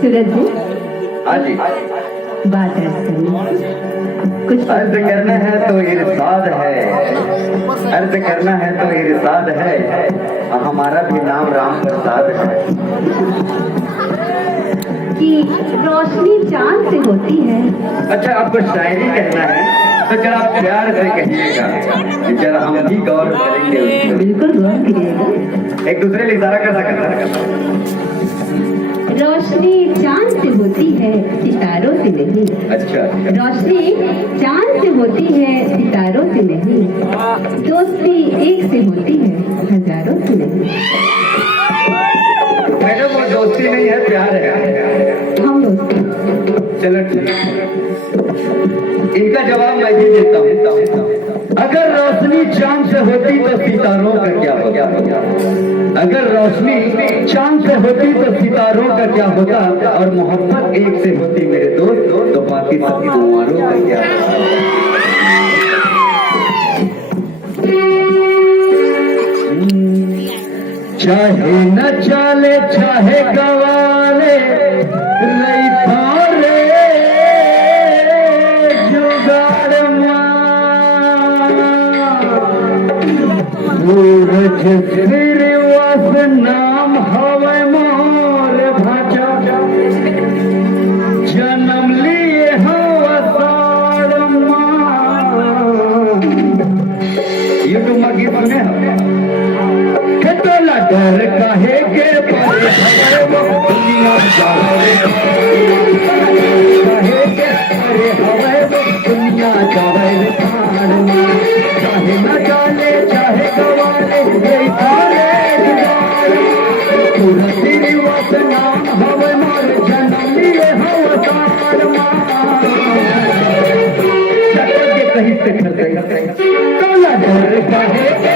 सूरज जी, हाँ जी, बात अर्ज करनी कुछ अर्ज करना है तो इरशाद है, अर्ज करना है तो इरशाद है, हमारा भी नाम राम प्रसाद है। कि रोशनी चांद से होती है। अच्छा, आपको शायरी कहना है तो जरा आप प्यार से कहिएगा, जरा हम भी गौर करेंगे उस पर। बिल्कुल गौर करिएगा। एक दूसरे लिए इशारा करना। रोशनी चांद से होती है, सितारों से नहीं। अच्छा, रोशनी चांद से होती है, सितारों से नहीं। दोस्ती एक से होती है, हजारों से नहीं। मैडम वो दोस्ती नहीं है, प्यार है। हम दोस्ती। चलो ठीक, इनका जवाब मैं भी देता हूँ। अगर रोशनी चांद से होती तो सितारों का क्या होता? अगर रोशनी चांद से होती तो सितारों का क्या होता? और मोहब्बत एक से होती मेरे दोस्त तो बाकी सब कुमारों का क्या होता? चाहे न चाले चाहे गवाले लई थारे जुगाड़ सूरज फिर वस नाम हवे मोर भाचा जन्म लिए हवा साड़ यूट्यूब में गीत सुने खेतोला डर कहे के पर वो दुनिया जावे कहे के अरे हवे वो दुनिया जावे चाहे न जाने चाहे गवाले यही थारे पूरा तेरी वस नाम हवे मोर जन्म लिए हवा साड़ चक्कर के कहीं से खरते तोला डर कहे के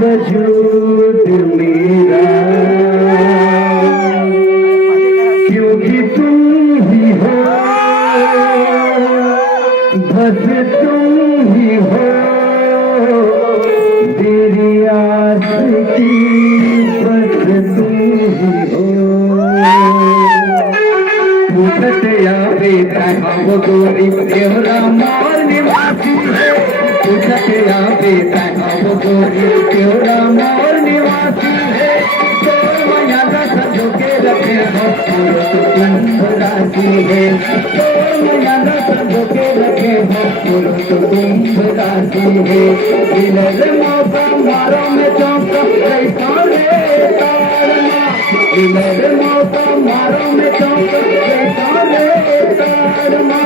वजूद मेरा क्योंकि तुम ही हो बस तुम ही हो तेरी आस की बस तुम ही हो पूछते या बेटा वो गोरी देवरा मार निवासी है पूछते या बेटा वो गोरी देवरा मोर निवासी है तोर मैया रस झुके रखे हो तुम राजी है तोर मैया रस झुके रखे हो तुम राजी है दिलर मौका मारो में चौंका कैसा रे तारमा दिलर मौका मारो में चौंका कैसा रे तारमा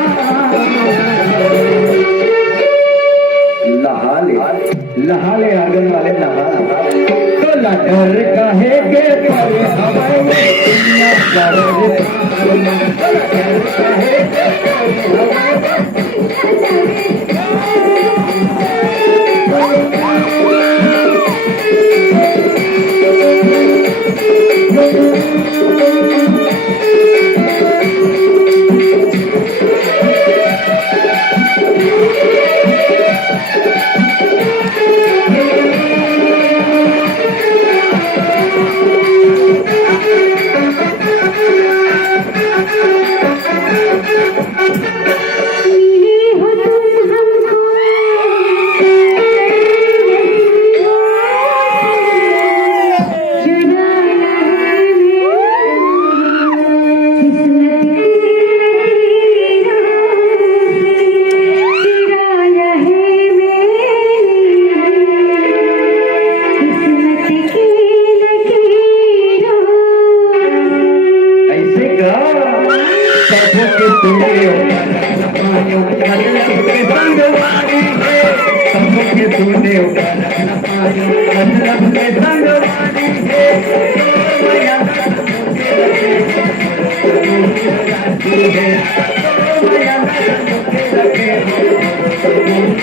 लहाले आंगन वाले नहा तो लटर कहे के पर हवाई दुनिया कहे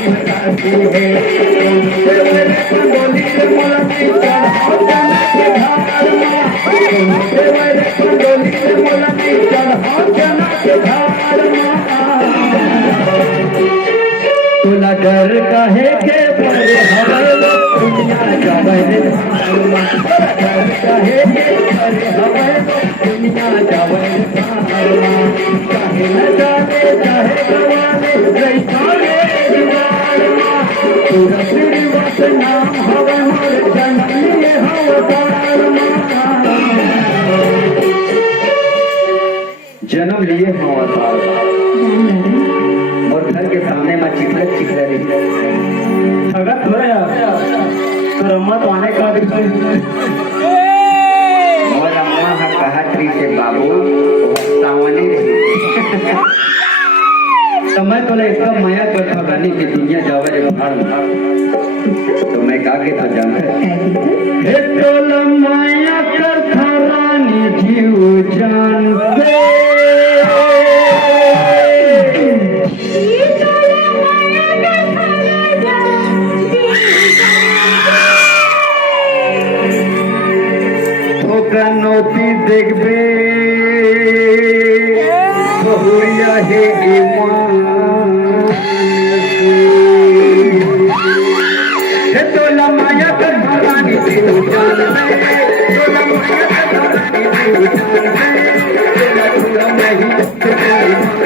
हंसाती है तुमसे मेरे पंडोली रे मोला की चढ़ाओ जना के धार माँ तुमसे मेरे पंडोली रे मोला की चढ़ाओ जना के धार माँ तुला डर कहे के परे हवे दुनिया जावे रे धार माँ डर कहे के परे हवे दुनिया जावे रे धार माँ चाहे न जाने चाहे गवाने रैसाने दीवार माँ पूरा श्रीवत नाम हवे मोर जननी अवतार माँ जन्म लिए हम अवतार और घर के सामने माँ चिखले चिखले रही अगर थोड़ा रम्मत आने का भी और अम्मा हा कहा ट्री से बाबू सावने रही समय तो इसका माया करता रानी की दुनिया जावे रे भाड़ तो मैं काके तो जान हे टोला माया करता रानी जीव जान से नौती देखबे बहुरिया है हे तोला माया कर भवानी तू जान तोला माया कर भवानी तू जान तोला थोड़ा नहीं तोला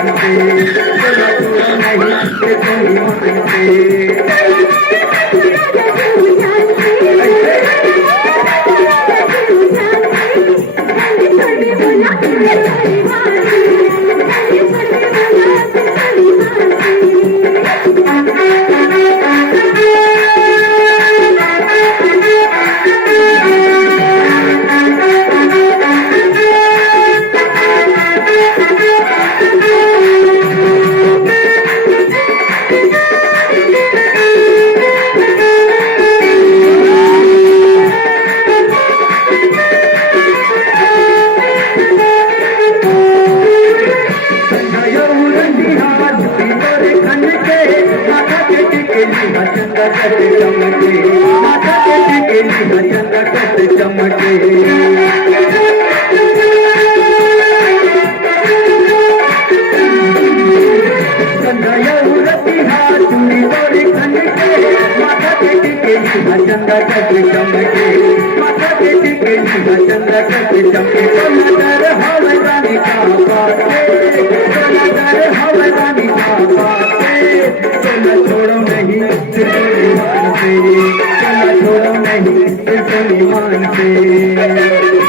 थोड़ा नहीं छोड़ो नहीं मान से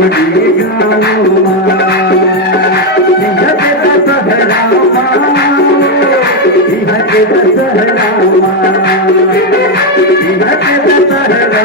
बड़ी गाँव के दशहरा के दशहरा के दशहरा के दशहरा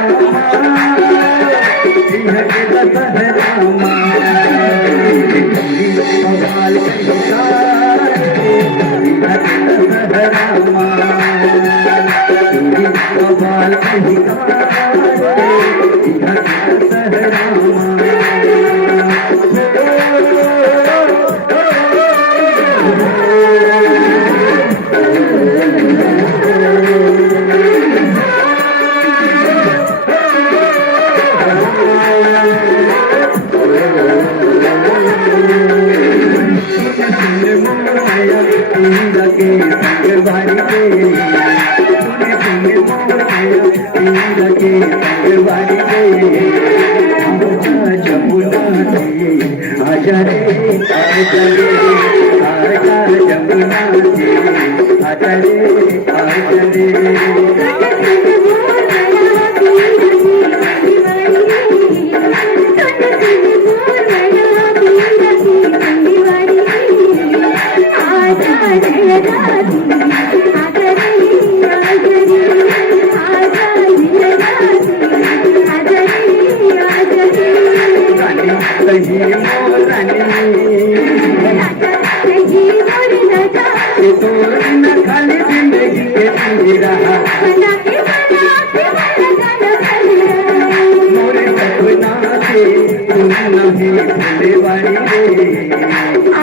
बाल खाली जिंदगी के मोरे सपना से तुम नहीं भूले वाली रे